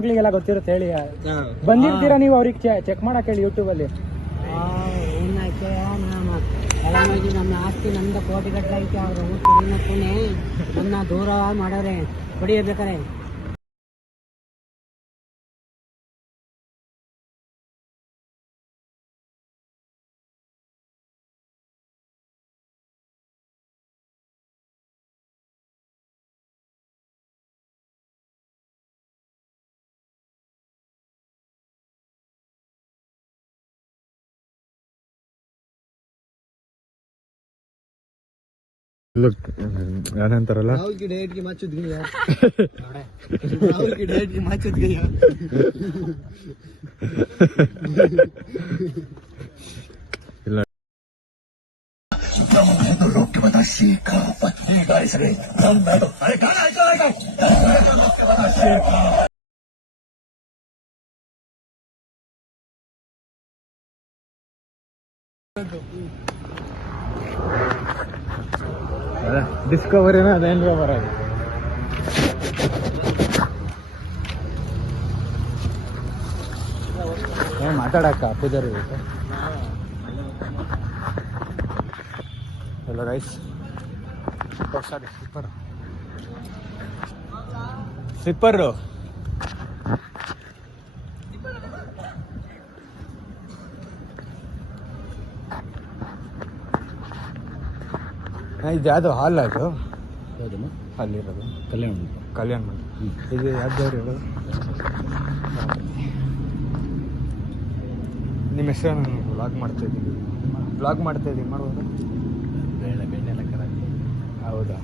ಮಕ್ಳಿಗೆಲ್ಲ ಗೊತ್ತಿರುತ್ತೆ ಹೇಳಿ. ಬಂದಿರ್ತೀರಾ ನೀವು ಅವ್ರಿಗೆ ಚೆಕ್ ಮಾಡಕ್ ಹೇಳಿ ಯೂಟ್ಯೂಬ್ ಅಲ್ಲಿ. ನಮ್ಮ ಆಸ್ತಿ ನಮ್ದು ಕೋಟಿ ಗಟ್ಟಲೆ ಐತೆ. ಅವ್ರು ನನ್ನ ದೂರ ಮಾಡೋರೆ ಹೊಡಿಯಬೇಕಾರೆ. ಏನಂತಾರಲ್ಲ ಇಲ್ಲ ಡಿಸ್ಕವರಿನ ಅದೇನ್ರ ಬರೋದು. ಮಾತಾಡಕ್ಕ ಪೂಜಾರಿ ಹಲೋ ರೈಸ್. ಸಾರಿ ಸ್ಲಿಪ್ಪರು ಇದು ಯಾವುದು ಹಾಲ್ ಅದು ಅಲ್ಲಿರೋದು ಕಲ್ಯಾಣ ಮಂಟಪ. ಇದು ಯಾವ್ದವ್ರು ಹೇಳೋದು? ನಿಮ್ಮ ಹೆಸರು ನಾನು ಬ್ಲಾಗ್ ಮಾಡ್ತಾಯಿದ್ದೀನಿ. ಮಾಡ್ಬೋದು. ಹೌದಾ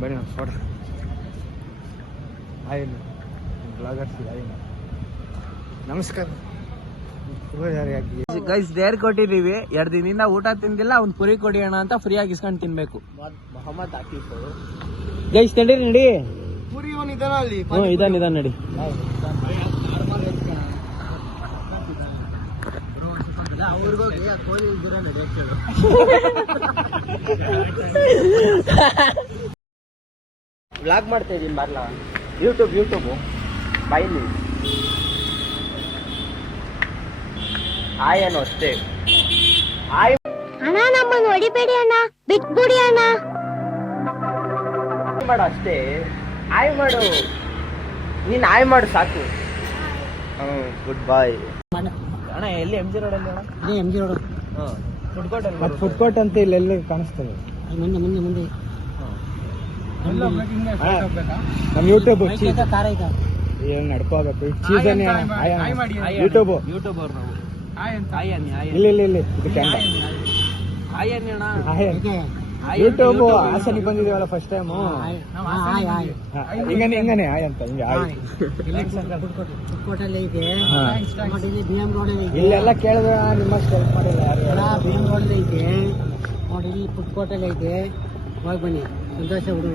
ಬನ್ನಿ ನಾನು ಫೋಟೋ ಆಯ್ತು ಬ್ಲಾಗರ್ಸ್ ಆಯ್ತು. ನಮಸ್ಕಾರ ಗೈಸ್ ದೇರ್ ಕೊಟ್ಟಿದೀವಿ. 2 ದಿನದಿಂದ ಊಟ ತಿಂದಿಲ್ಲ. ಅವ್ನು ಪುರಿ ಕೊಡಿ ಅಣ್ಣ ಅಂತ ಫ್ರೀಯಾಗಿ ಇಸ್ಕೊಂಡು ತಿನ್ಬೇಕು. ಮೊಹಮ್ಮದ್ ಆಕಿಫ್ ಗೈಸ್ ನಡೀರಿ ನಡಿ. ಇದಾನ ನಡಿ. ವ್ಲಾಗ್ ಮಾಡ್ತಾ ಇದೀನಿ ಬರ್ಲ. ಯೂಟ್ಯೂಬ್ ಬೈಲಿ ಆಯನು ಅಷ್ಟೇ. ಅಣ್ಣ ನಮ್ಮನ್ನು ಹೊಡಿಬೇಡಿ ಅಣ್ಣ, ಬಿಟ್ಬಿಡಿ ಅಣ್ಣ. ಮಾಡು ಅಷ್ಟೇ, ಆಯ್ ಮಾಡು. ನೀನ್ ಆಯ್ ಮಾಡು ಸಾಕು. ಗುಡ್ ಬಾಯ್ ಅಣ್ಣ. ಎಲ್ಲಿ MG ರೋಡ್ ಅಲ್ಲಿ ಅಣ್ಣ? MG ರೋಡ್ ಫುಡ್ ಕೋರ್ಟ್ ಅಂತ ಇಲ್ಲೆಲ್ಲ ಕಾಣಿಸ್ತದೆ. ಮುಂದೆ ನಮ್ಮ ಯೂಟ್ಯೂಬ್ ಕಾರ ಐತ ಏನ್ ನಡ್ಕೋಬೇಕು ಸೀಸನ್ ಯೂಟ್ಯೂಬ್ ಅವ್ರು ನಾವು ಇಲ್ಲ ಇದು ಕ್ಯಾಮ್ರಾ ಯೂಟ್ಯೂಬ್ ಹಾಸನಿಗೆ ಬಂದಿದ್ದೀವಲ್ಲ ಫಸ್ಟ್ ಟೈಮ್. ಹಿಂಗನೆ ಆಯ್ ಅಂತ ಹಿಂಗೆ ಇಲ್ಲೆಲ್ಲ ಕೇಳಿದ್ರೆ ನಿಮ್ಮಷ್ಟು ಹೆಲ್ಪ್ ಮಾಡಿಲ್ಲ ಯಾರು. BM ರೋಡ್ ಐತೆ ನೋಡಿ, ಇಲ್ಲಿ ಫುಡ್ ಕೋರ್ಟ್ ಅಲ್ಲಿ ಐತೆ. ಹೋಗಿ ಬನ್ನಿ, ಸಂತೋಷ ಹುಡುಗ.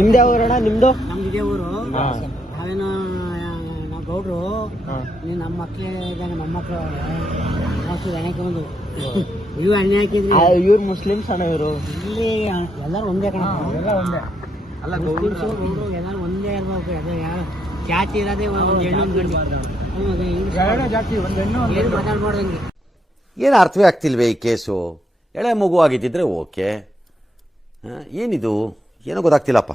ನಿಮ್ದೇ ಊರಣ್ಣ? ನಿಮ್ದು? ನಮ್ದು ಇದೇ ಊರು. ನಾವೇನು ನಾವು ಗೌಡ್ರು. ನೀವು ನಮ್ಮ ಮಕ್ಳೇ ಇದ್ದಾಗ ನಮ್ಮ ಮಕ್ಕಳು ಎಣ್ಣೆ ಬಂದು ಇವು ಎಣ್ಣೆ ಹಾಕಿದ್ರಿ. ಇವ್ರು ಮುಸ್ಲಿಮ್ಸ್ ಅಣ್ಣ. ಇವರು ಇಲ್ಲಿ ಎಲ್ಲರೂ ಒಂದೇ ಕಣ. ಎಲ್ಲ ಒಂದೇ ಅಲ್ಲ, ಗೌಡ್ರು ಎಲ್ಲರೂ ಒಂದೇ ಇರ್ಬೇಕು. ಅದೇ ಯಾರು ಜಾತಿ ಇರೋದೇ ಒಂದು ಹೆಣ್ಣು ಒಂದು ಗಂಡು. ಜಾತಿ ಒಂದು ಹೆಣ್ಣು ಏನು ಮಾತಾಡ್ಬಾರ್ದಂಗೆ. ಏನು ಅರ್ಥವೇ ಆಗ್ತಿಲ್ವೇ ಈ ಕೇಸು? ಎಳೆ ಮಗು ಆಗಿದ್ದಿದ್ರೆ ಓಕೆ. ಏನಿದು ಏನೋ ಗೊತ್ತಾಗ್ತಿಲ್ಲಪ್ಪ.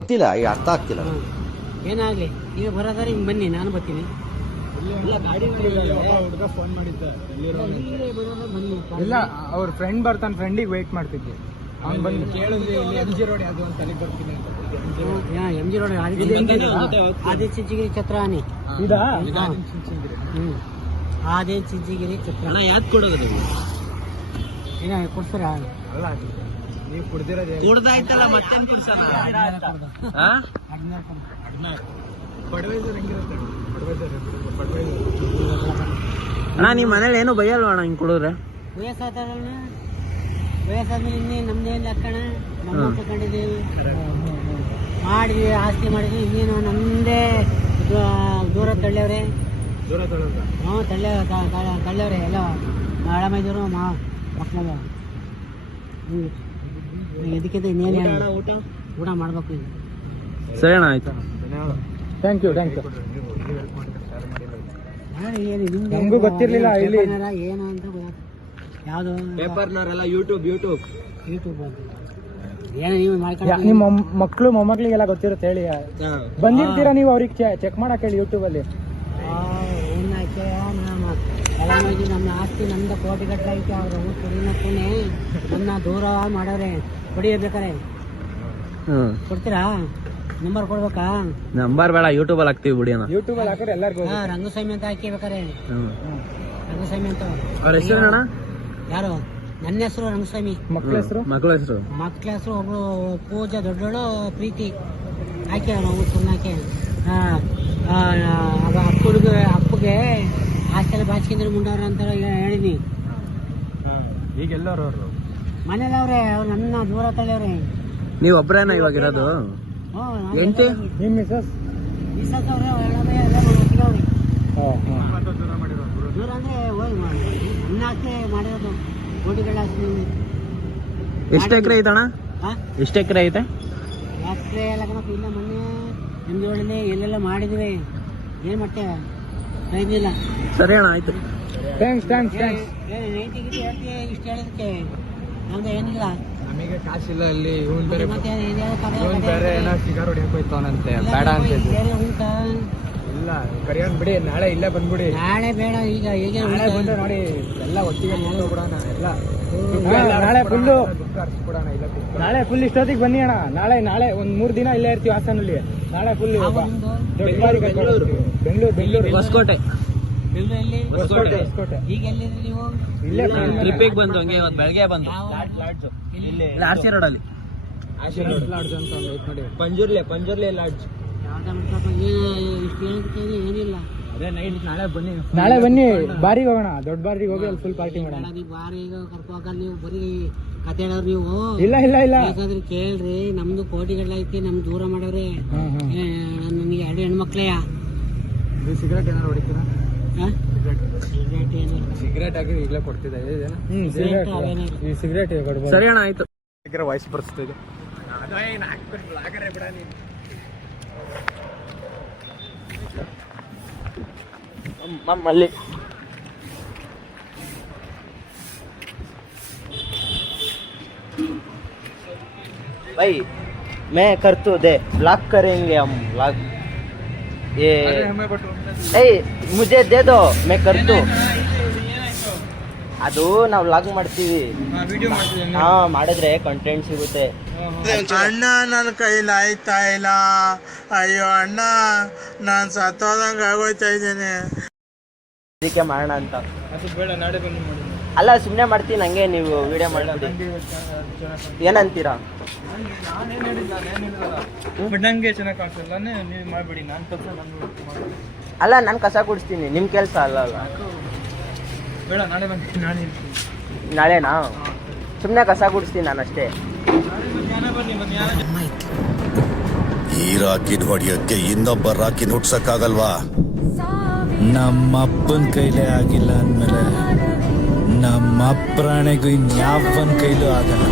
ಗೊತ್ತಿಲ್ಲ, ಈಗ ಅರ್ಥ ಆಗ್ತಿಲ್ಲ. ಏನಾಗ್ಲಿ, ಈಗ ಬರೋದಾರೆ ಹಿಂಗೆ ಬನ್ನಿ, ನಾನು ಬರ್ತೀನಿ. ಹುಡುಗ ಫೋನ್ ಮಾಡಿದ್ದ ಇಲ್ಲ, ಅವ್ರ ಫ್ರೆಂಡ್ ಬರ್ತಾನೆ, ಫ್ರೆಂಡಿಗೆ ವೇಟ್ ಮಾಡ್ತಿದ್ದೆ. ಅವ್ನು ಬಂದು ಕೇಳಿದ್ವಿ MG ರೋಡ್ ಯಾವುದು ಅಂತ ಅಲ್ಲಿ ಬರ್ತೀನಿ ಅಂತ. MG ರೋಡ್ ಆದಿಚುಂಚನಗಿರಿ ಛತ್ರ ಆನೆ ಇದಾ? ಆದಿಚುಂಚನಗಿರಿ ಛತ್ರ ಯಾಕೆ ಕೊಡೋದು? ಏನ ಕೊಡ್ತಾರ? ಅಲ್ಲ, ನೀವು ಕುಡ್ದಿರೋದು ಕುಡ್ದಾಯ್ತಲ್ಲ ಮತ್ತೆ ಅಣ್ಣ. ನಿಮ್ಮ ಮನೇಲಿ ಏನು ಬೈಯಲ್ವ ಅಣ್ಣ ಹಿಂಗೆ ಕುಡಿದ್ರೆ? ವಯಸ್ಸಾದ್ಮೇಲೆ ಇನ್ನೇನು ನಮ್ದೇನು ಲೆಕ್ಕಣ. ನಮ್ಮ ತಗೊಂಡಿದ್ದೀವಿ, ಮಾಡಿದ್ವಿ, ಆಸ್ತಿ ಮಾಡಿದ್ವಿ. ಇನ್ನೇನು ನಮ್ದೇ ದೂರ ತಳ್ಳ್ಯವ್ರೆ. ಹ್ಞೂ ತಳ್ಳ್ಯವ್ರೆ ಎಲ್ಲ ನಾಳೆ ಮೈದೂರು ಮಕ್ಕಳು. ಇದಕ್ಕಿಂತ ಇನ್ನೇನು ಊಟ ಮಾಡ್ಬೇಕು. ಸರಿ ಅಣ್ಣ ಆಯ್ತು. ಥ್ಯಾಂಕ್ ಯು ನಮಗೂ ಗೊತ್ತಿರ್ಲಿಲ್ಲ ಇಲ್ಲಿ ಏನು ಅಂತ ಗೊತ್ತಾಗ್ತದೆ. ಯಾವುದು ಪೇಪರ್ನವರೆಲ್ಲ ಯೂಟ್ಯೂಬ್ ಯೂಟ್ಯೂಬ್ ಏನೋ ನೀವು ಮಾಡ್ಕೊಂಡು ನಿಮ್ಮ ಮಕ್ಕಳು ಮೊಮ್ಮಕ್ಳಿಗೆಲ್ಲ ಗೊತ್ತಿರುತ್ತೆ ಹೇಳಿ. ಬಂದಿರ್ತೀರಾ ನೀವು ಅವ್ರಿಗೆ ಚೆಕ್ ಮಾಡಕ್ ಹೇಳಿ ಯೂಟ್ಯೂಬ್ ಅಲ್ಲಿ. ಎಲ್ಲ ಮಾಡಿ ನಮ್ಮ ಆಸ್ತಿ ನಮ್ದು ಕೋಟಿಗಟ್ಟಲೆ ಐತೆ. ಅವ್ರು ಕುಡಿನಕ್ಕೂನೆ ನನ್ನ ದೂರ ಮಾಡವ್ರೆ. ಕುಡಿಯಬೇಕಾರೆ ಕೊಡ್ತೀರಾ? ನಂಬರ್ ಕೊಡ್ಬೇಕಾ? ನಂಬರ್ ಬೇಡ, ಯೂಟ್ಯೂಬ್ ಅಲ್ಲಿ ಹಾಕ್ತಿವಿ ಬಿಡಿ ಅಣ್ಣ. ಯೂಟ್ಯೂಬ್ ಅಲ್ಲಿ ಹಾಕಿದ್ರೆ ಎಲ್ಲರಿಗೂ ರಂಗಸ್ವಾಮಿ ಅಂತ ಹಾಕಿಬೇಕಾರೆ. ರಂಗಸ್ವಾಮಿ ಅಂತ ಅವ್ರ ಹೆಸರು ಅಣ್ಣ? ಯಾರು? ನನ್ನ ಹೆಸರು ರಂಗಸ್ವಾಮಿ. ಮಕ್ಕಳ ಹೆಸರು? ಮಕ್ಕಳ ಹೆಸರು ಮಕ್ಕಳ ಹೆಸರು ಒಬ್ಳು ಪೂಜಾ, ದೊಡ್ಡೋಳು ಪ್ರೀತಿ. ಹಾಕಿ ನಾವು ಸುಮ್ಮನೆ ಅಪ್ಪಗೆ ಹಾಸ್ಟೆಲ್ ಬಾಚಿಕೆಂದ್ರೆ ಮುಂಡವ್ರ ಅಂತ ಹೇಳಿನಿ. ಈಗ ಎಲ್ಲರೂ ಅವರು ಮನೇಲವ್ರೆ, ಅವ್ರು ನನ್ನ ದೂರ ತಳ್ಳವ್ರೆ. ನೀವ್ ಒಬ್ರೇನ ಇವಾಗ ಇರೋದು? ಎಂಟಿ ನಿಮ್ ಮಿಸಸ್ ಅವ್ರೆ ಎಲ್ಲ ಒಟ್ಟಿಗವ್ರಿ. ದೂರ ಅಂದ್ರೆ ನನ್ನ ಆಸ್ತಿ ಮಾಡಿರೋದು ಕೋಟಿಗಳ ಆಸ್ತಿ. ಎಷ್ಟು ಎಕರೆ ಐತಣ್ಣ? ಎಷ್ಟು ಎಕರೆ ಐತೆ? ಎಕರೆ ಎಲ್ಲ ಕಣಪ್ಪ. ಇಲ್ಲ ಮೊನ್ನೆ ನಿಮ್ದು ಒಳ್ಳೆ ಎಲ್ಲೆಲ್ಲ ಮಾಡಿದ್ವಿ. ಏನ್ ಮಾಡ್ತೇವೆ ಇಲ್ಲ. ಸರಿ ಅಣ್ಣ ಆಯ್ತು. ಥ್ಯಾಂಕ್ಸ್ ಇಷ್ಟು ಹೇಳಿದಕ್ಕೆ ನಮ್ದು ಏನಿಲ್ಲ. ನಮಗೆ ಕಾಸಿಲ್ಲ ಅಲ್ಲಿ. ಇವನ್ ಬೇರೆ ಮತ್ತೆ ಬೇರೆ ಏನೋ ಸಿಗಾರ್ ಹೊಡಿಯಕ್ ಹೋಯ್ತವನಂತೆ. ಬೇಡ ಅಂತ ಇಲ್ಲ ಕರಿಯೋನ್ ಬಿಡಿ. ನಾಳೆ ಇಲ್ಲೇ ಬಂದ್ಬಿಡಿ. ನಾಳೆ ಬೇಡ, ಈಗ ಹೇಗೆ ನಾಳೆ ಬಂದು ನೋಡಿ ಎಲ್ಲ ಒಟ್ಟಿಗೆ ಹೋಗ್ಬಿಡೋಣ. ಎಲ್ಲ ನಾಳೆ ಫುಲ್ಲು ನಾಳೆ ಫುಲ್ ಇಷ್ಟೊತ್ತಿಗೆ ಬನ್ನಿ ಅಣ್ಣ. ನಾಳೆ ಒಂದ್ 3 ದಿನ ಇಲ್ಲೇ ಇರ್ತೀವಿ ಹಾಸನಲ್ಲಿ. ನಾಳೆ ಫುಲ್ ಬೆಂಗಳೂರು ಹೊಸಕೋಟೆ. ಹೊಸಕೋಟೆ. ಈಗ ಎಲ್ಲಿದ್ರಿ ನೀವು? ಇಲ್ಲೇ ಟ್ರಿಪ್ಪಿಗೆ ಬಂದು ಹಂಗೆ ಇವತ್ತು ಬೆಳಗ್ಗೆ ಬಂದು ಆರ್ಸಿ ರೋಡ್ ಅಲ್ಲಿ ಲಾಡ್ಜ್ ಅಂತ ಒಂದು ಐತ್ ನೋಡಿ. ಪಂಜುರ್ಲಿ ಲಾಡ್ಜ್. ಇಷ್ಟು ಹೇಳೋದಕ್ಕೆ ಏನಿಲ್ಲ. ಅದೇ ನೈಟ್ ನಾಳೆ ಬನ್ನಿ ಬಾರಿಗೆ ಹೋಗೋಣ. ದೊಡ್ಡ ಬಾರಿಗೆ ಹೋಗಿ ಅಲ್ಲಿ ಫುಲ್ ಪಾರ್ಟಿ ಮಾಡೋಣ. ನೀವು ಬಾರಿಗೆ ಕರ್ಕೋಗ ನೀವು ಬರೀ ಕತೆ ಹೇಳೋರು ನೀವು. ಇಲ್ಲ ಬೇಕಾದ್ರೆ ಕೇಳ್ರಿ. ನಮ್ದು ಕೋಟಿಗಟ್ಟಲೆ ಐತಿ. ನಮ್ ದೂರ ಮಾಡವ್ರೆ. ನನಗೆ 2 ಹೆಣ್ಮಕ್ಳೆಯ. ಸಿಗರೇಟ್ ಏನಾರು ಹೊಡಿತೀರಾ? ಸಿಗರೇಟ್ ಏನಿಲ್ಲ. ಸಿಗರೇಟ್ ಹಾಕಿ ಈಗಲೇ ಕೊಡ್ತಿದ್ದೆ. ಈ ಸಿಗರೇಟ್ ಕೊಡ್ಬೋದು. ಸರಿ ಅಣ್ಣ ಆಯ್ತು. ವಾಯ್ಸ್ ಬರ್ಸ್ತಿದೆ. ಮಲ್ಲಿ भाई मैं कर तो दे, ब्लॉक करेंगे हम ब्लॉक. ये मुझे दे दो, मैं कर दो. ಅದು ನಾವು ವ್ಲಾಗ್ ಮಾಡ್ತೀವಿ. ಮಾಡಿದ್ರೆ ಕಂಟೆಂಟ್ ಸಿಗುತ್ತೆ. ಅಣ್ಣ ನನ್ನ ಕೈಲಿ ಆಯ್ತಾ ಇಲ್ಲ. ಅಯ್ಯೋ ಅಣ್ಣ, ನಾನು ಸತ್ತೋದಂಗೆ ಆಗೋಯ್ತಾ ಇದ್ದೇನೆ. ಅದಕ್ಕೆ ಮಾಡೋಣ ಅಂತ. ಬೇಡ ನಾಳೆ ಬನ್ನಿ ಮಾಡಿ. ಅಲ್ಲ ಸುಮ್ಮನೆ ಮಾಡ್ತೀನಿ ಹಂಗೆ, ನೀವು ವಿಡಿಯೋ ಮಾಡಿ. ಏನಂತೀರಾ? ನಂಗೆ ಚೆನ್ನಾಗಿ ಕಾಣಿಸಲ್ಲ. ನೀವು ಮಾಡ್ಬಿಡಿ. ನಾನು ಕೆಲಸ ಅಲ್ಲ ನಾನು ಕಸ ಗುಡಿಸ್ತೀನಿ, ನಿಮ್ಮ ಕೆಲಸ ಅಲ್ಲ. ಬೇಡ ನಾಳೆ ಬನ್ನಿ. ನಾಳೆನಾ? ಸುಮ್ಮನೆ ಕಸ ಗುಡಿಸ್ತೀನಿ ನಾನು ಅಷ್ಟೇ. ಈ ರಾಕಿನ್ ಹೊಡಿಯೋಕ್ಕೆ ಇನ್ನೊಬ್ಬ ರಾಕಿನ್ ಹುಟ್ಸಕ್ಕಾಗಲ್ವಾ? ನಮ್ಮಪ್ಪನ ಕೈಲೇ ಆಗಿಲ್ಲ ಅಂದಮೇಲೆ ನಮ್ಮ ಅಪ್ರಾಣೆಗೂ ಇನ್ಯಾವನ ಕೈಲೂ ಆಗಲ್ಲ.